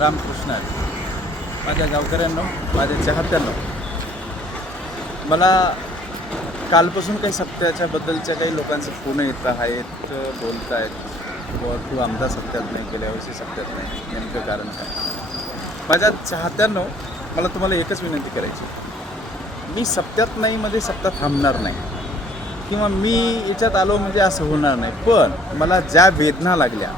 रामकृष्ण हरी. माझ्या गावकऱ्यांनो माझ्या चाहत्यांनो मला कालपासून काही सत्याच्याबद्दलच्या काही लोकांचे फोन येत आहेत बोलत आहेत व तू आमदार सत्यात नाही गेल्या वर्षी सत्यात नाही नेमकं कारण काय? माझ्या चाहत्यांनो मला तुम्हाला एकच विनंती करायची मी सत्यात नाहीमध्ये सत्ता थांबणार नाही. किंवा मी याच्यात आलो म्हणजे असं होणार नाही. पण मला ज्या वेदना लागल्या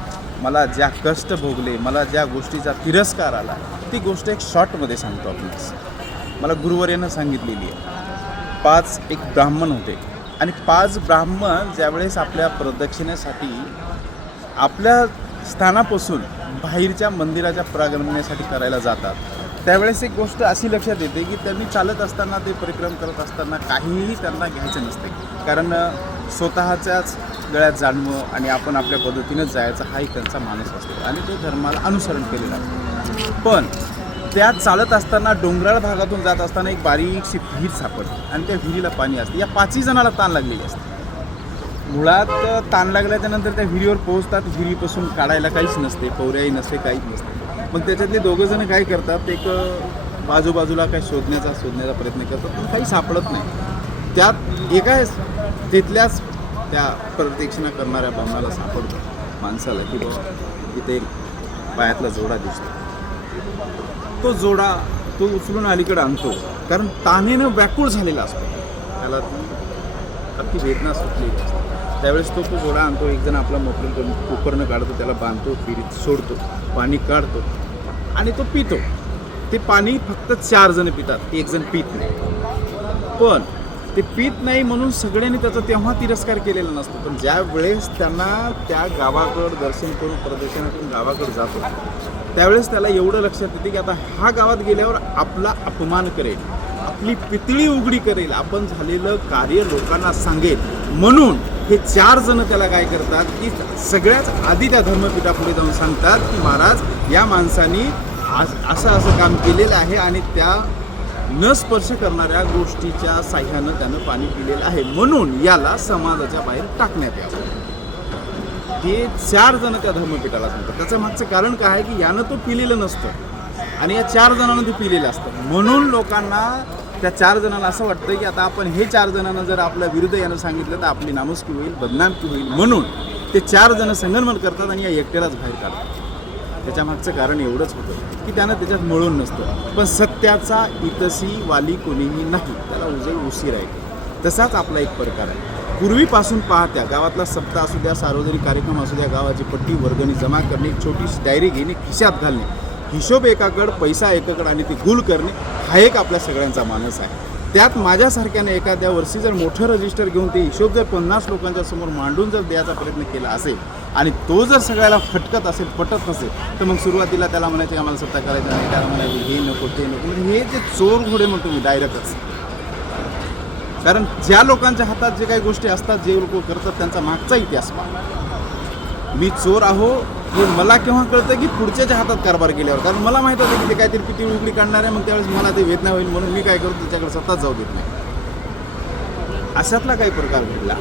मला ज्या कष्ट भोगले मला ज्या गोष्टीचा तिरस्कार आला ती गोष्ट एक शॉर्टमध्ये सांगतो आपण मला गुरुवर्यानं सांगितलेली आहे. पाच एक ब्राह्मण होते. आणि पाच ब्राह्मण ज्यावेळेस आपल्या प्रदक्षिणेसाठी आपल्या स्थानापासून बाहेरच्या मंदिराच्या प्रागमण्यासाठी करायला जातात त्यावेळेस एक गोष्ट अशी लक्षात येते की त्यांनी चालत असताना ते परिक्रम करत असताना काहीही त्यांना घ्यायचं नसते. कारण स्वतःच्याच गळ्यात जाणवं आणि आपण आपल्या पद्धतीनंच जायचं हा एक त्यांचा मानस असतो. आणि तो धर्माला अनुसरण केलेला असतो. पण त्या चालत असताना डोंगराळ भागातून जात असताना एक बारीकशी विहीर सापडते आणि त्या विहिरीला पाणी असते. या पाचही जणाला ताण लागलेली असते. मुळात ताण लागल्याच्या नंतर त्या विहिरीवर पोहोचतात विहिरीपासून काढायला काहीच नसते पवऱ्याही नसते काहीच नसते. मग त्याच्यातले दोघं जण काय करतात एक बाजूबाजूला काही शोधण्याचा शोधण्याचा प्रयत्न करतात पण काही सापडत नाही. त्यात एका तिथल्याच त्या प्रदक्षिणा करणाऱ्या ब्राह्मणाला सापडतो. माणसाला की बाबा इथे पायातला जोडा दिसतो. तो जोडा तो उचलून अलीकडे आणतो. कारण तानेनं व्याकुळ झालेला असतो. त्याला ती वेदना सुटलेली असते. त्यावेळेस तो तो जोडा आणतो. एक जण आपला मोकळी करून कुकरनं काढतो त्याला बांधतो फिरीत सोडतो पाणी काढतो आणि तो पितो. ते पाणी फक्त चार जण पितात एक जण पित नाही. पण ते पीत नाही म्हणून सगळ्यांनी त्याचा तेव्हा तिरस्कार केलेला नसतो. पण ज्या वेळेस त्यांना त्या गावाकडं दर्शन करून प्रदर्शनातून गावाकडे जातो त्यावेळेस त्याला एवढं लक्षात येते की आता हा गावात गेल्यावर आपला अपमान करेल आपली पितळी उघडी करेल आपण झालेलं कार्य लोकांना सांगेल. म्हणून हे चार जण त्याला काय करतात की सगळ्याच आधी त्या धर्मपीठापुढे जाऊन सांगतात की महाराज या माणसानी आज असं असं काम केलेलं आहे आणि त्या न स्पर्श करणाऱ्या गोष्टीच्या साह्यानं त्यानं पाणी पिलेलं आहे. म्हणून याला समाजाच्या बाहेर टाकण्यात यावं. हे चार जण त्या धर्मपीठाला सांगतात. त्याचं मागचं कारण काय आहे की यानं तो पिलेलं नसतं. आणि या चार जणांना ते पिलेलं असतं. म्हणून लोकांना त्या चार जणांना असं वाटतं की आता आपण हे चार जणांना जर आपल्या विरुद्ध यानं सांगितलं तर आपली नामुष्की होईल बदनामकी होईल. म्हणून ते चार जण संगनमन करतात आणि या एकट्यालाच बाहेर काढतात. त्याच्यामागचं कारण एवढंच होतं की त्यानं त्याच्यात मिळून नसतं. पण सत्याचा इतसी वाली कोणीही नाही त्याला उजळ उशीर आहे तसाच आपला एक प्रकार आहे. पूर्वीपासून पाहत्या गावातला सप्ताह असू द्या सार्वजनिक कार्यक्रम असू द्या गावाची पट्टी वर्गणी जमा करणे छोटीशी डायरी घेणे खिशात घालणे. हिशोब एकाकड पैसा एकाकड आणि ते गुल करणे हा एक आपल्या सगळ्यांचा मानस आहे. त्यात माझ्यासारख्याने एखाद्या वर्षी जर मोठं रजिस्टर घेऊन ते हिशोब जर पन्नास लोकांच्या समोर मांडून जर द्यायचा प्रयत्न केला असेल आणि तो जर सगळ्याला फटकत असेल पटत नसेल तर मग सुरुवातीला त्याला म्हणायचे आम्हाला सत्ता करायचं नाही त्याला म्हणायचं हे नको ते नको. म्हणजे हे जे चोर घोडे म्हणतो मी डायरेक्टच कारण ज्या लोकांच्या हातात जे काही गोष्टी असतात जे लोक करतात त्यांचा मागचा इतिहास मी चोर आहो हे मला केव्हा कळतं की पुढच्याच्या हातात कारभार केल्यावर? कारण मला माहीत होतं की ते काहीतरी किती उघडी काढणार आहे मग त्यावेळेस मला ते वेदना होईल म्हणून मी काय करतो त्याच्याकडे स्वतःच जाऊ देत नाही. अशातला काही प्रकार घडला.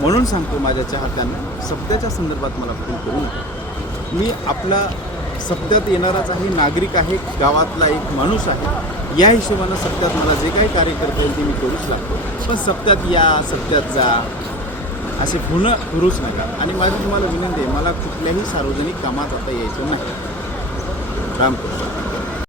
म्हणून सांगतो माझ्या चाहत्यांना सत्याच्या संदर्भात मला फोन करून मी आपला सत्यात येणाराच आहे नागरिक आहे गावातला एक माणूस आहे या हिशोबानं सत्यात मला जे काही कार्य करता येईल ते मी करूच लागतो. पण सत्यात या सत्यात जा असे होणं करूच नका आणि माझी तुम्हाला विनंती आहे मला कुठल्याही सार्वजनिक कामात आता यायचं नाही. रामकृष्ण.